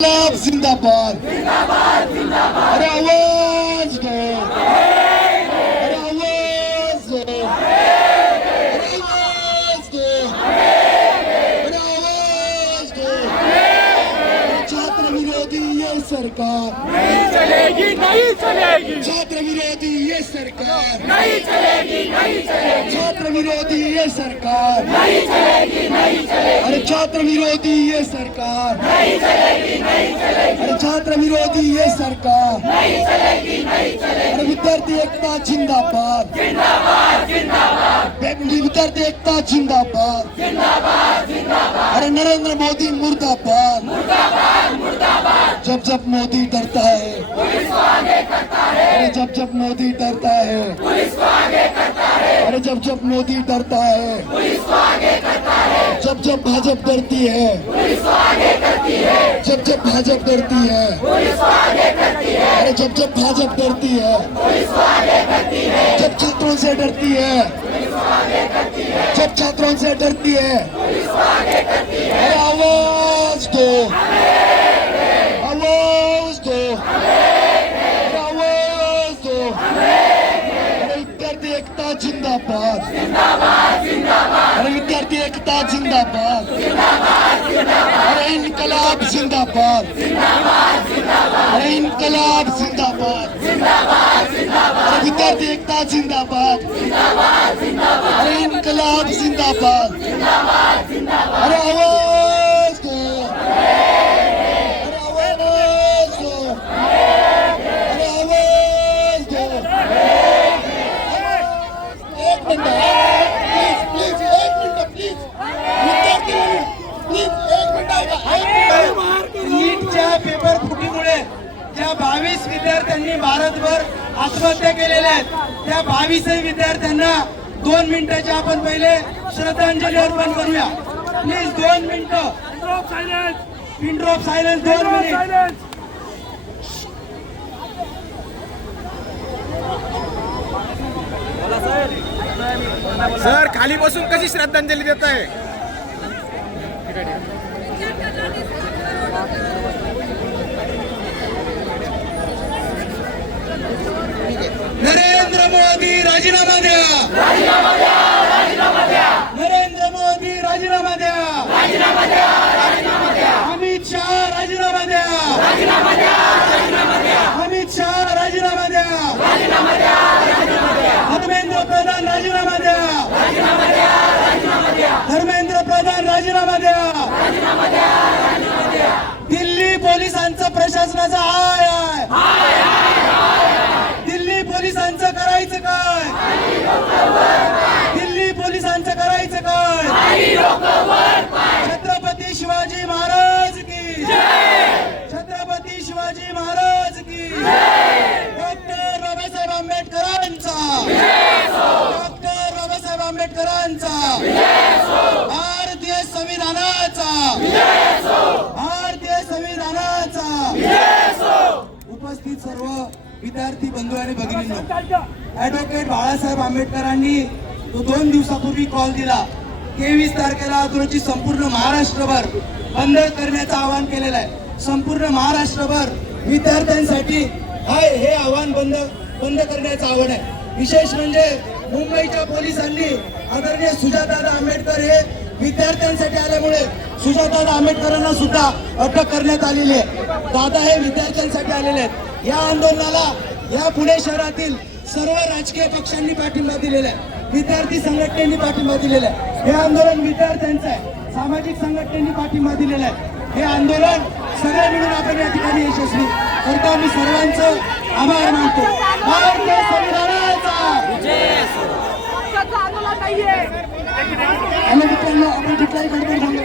इन्कलाब जिंदाबाद जिंदाबाद जिंदाबाद। अरे आवाज दो, अरे आवाज दो, अरे आवाज दो, अरे आवाज दो। छात्र विरोधी ये सरकार नहीं चलेगी, नहीं चलेगी, छात्र विरोधी ये सरकार नहीं चलेगी, नहीं चलेगी, छात्र विरोधी ये सरकार नहीं चलेगी, नहीं चलेगी, अरे छात्र विरोधी ये सरकार नहीं चलेगी, नहीं चलेगी, अरे छात्र विरोधी ये सरकार नहीं चलेगी, नहीं चलेगी। अरे विद्यार्थी एकता जिंदाबाद जिंदाबाद जिंदाबाद विद्यार्थी एकता जिंदाबाद जिंदाबाद जिंदाबाद। अरे नरेंद्र मोदी मुर्दाबाद मुर्दाबाद मुर्दाबाद। जब जब मोदी डरता है, पुलिस को आगे करता है, अरे जब जब मोदी डरता है, पुलिस को आगे करता है, अरे जब जब मोदी डरता है, पुलिस को आगे करता है, जब जब भाजपा डरती है, पुलिस को आगे करती है, जब जब भाजपा डरती है, पुलिस को आगे करती है, अरे जब जब भाजपा डरती है, पुलिस को आगे करती है, जब छात्रों से डरती है, पुलिस को आगे करती है, जब छात्रों से डरती है, पुलिस को आगे करती है। अरे आवाज दो, आवाज दो, अरे आवाज दो। अरे विद्यार्थी एकता जिंदाबाद जिंदाबाद जिंदाबाद अरे विद्यार्थी एकता जिंदाबाद जिंदाबाद जिंदाबाद अरे इनकलाब जिंदाबाद जिंदाबाद जिंदाबाद अरे इनकलाब जिंदाबाद जिंदाबाद जिंदाबाद अरे विद्यार्थी एकता जिंदाबाद जिंदाबाद जिंदाबाद अरे इनकलाब जिंदाबाद जिंदाबाद जिंदाबाद। अरे आवाज दो, अरे आवाज दो, अरे आवाज दो। एक मिनट प्लीज प्लीज, एक मिनट प्लीज विद्यार्थी प्लीज एक मिनिट। नीटच्या पेपर फुटीमुळे ज्या 22 विद्यार्थ्यांनी भारतभर आत्महत्या केलेल्या आहेत त्या 22 विद्यार्थ्यांना 2 मिनिटाची आपण पहिले श्रद्धांजली अर्पण करूया. प्लीज 2 मिनिटं pin drop silence 2 minute. Sir खाली बसून कशी श्रद्धांजली देत आहे? नरेंद्र मोदी राजीनामा द्या, राजीनामा द्या, राजीनामा द्या, नरेंद्र मोदी राजीनामा द्या, राजीनामा द्या, राजीनामा द्या, अमित शाह राजीनामा द्या, राजीनामा द्या, राजीनामा द्या, अमित शाह राजीनामा द्या, राजीनामा द्या, राजीनामा द्या, धर्मेंद्र प्रधान राजीनामा द्या, राजीनामा द्या, राजीनामा द्या, धर्मेंद्र प्रधान राजीनामा द्या. राजीनामा द्या, राजीनामा द्या. दिल्ली पोलिसांचं प्रशासनाचा हाय आहे. दिल्ली पोलिसांचं करायचं काय? दिल्ली पोलिसांचं करायचं काय? छत्रपती शिवाजी महाराज की छत्रपती शिवाजी महाराज की डॉक्टर बाबासाहेब आंबेडकरांचा डॉक्टर बाबासाहेब आंबेडकरांचा भारतीय संविधानाचा भारतीय संविधानाचा. उपस्थित सर्व विद्यार्थी बंधू आणि भगिनींनो, ऍडव्होकेट बाळासाहेब आंबेडकरांनी तो 2 दिवसापूर्वी कॉल दिला. 23 तारखेला आंदोलनाची संपूर्ण महाराष्ट्रभर बंद करण्याचं आवाहन केलेलं आहे. संपूर्ण महाराष्ट्रभर विद्यार्थ्यांसाठी हे आव्हान बंद करण्याचं आव्हान आहे. विशेष म्हणजे मुंबईच्या पोलिसांनी आदरणीय सुजातादा आंबेडकर हे विद्यार्थ्यांसाठी आल्यामुळे सुजातादा आंबेडकरांना सुद्धा अटक करण्यात आलेली आहे. दादा हे विद्यार्थ्यांसाठी आलेले आहेत. या आंदोलनाला या पुणे शहरातील सर्व राजकीय पक्षांनी पाठिंबा दिलेला आहे. विद्यार्थी संघटनेनी पाठिंबा दिलेला आहे. हे आंदोलन विद्यार्थ्यांचं आहे. सामाजिक संघटनेनी पाठिंबा दिलेला आहे. हे आंदोलन सगळे मिळून आपण या ठिकाणी यशस्वी करतो. मी सर्वांचं आभार मानतो. भारतीय संविधानाचा आंदोलन नाहीये. आणि मित्रांनो आपण कुठलाही गडबड झालं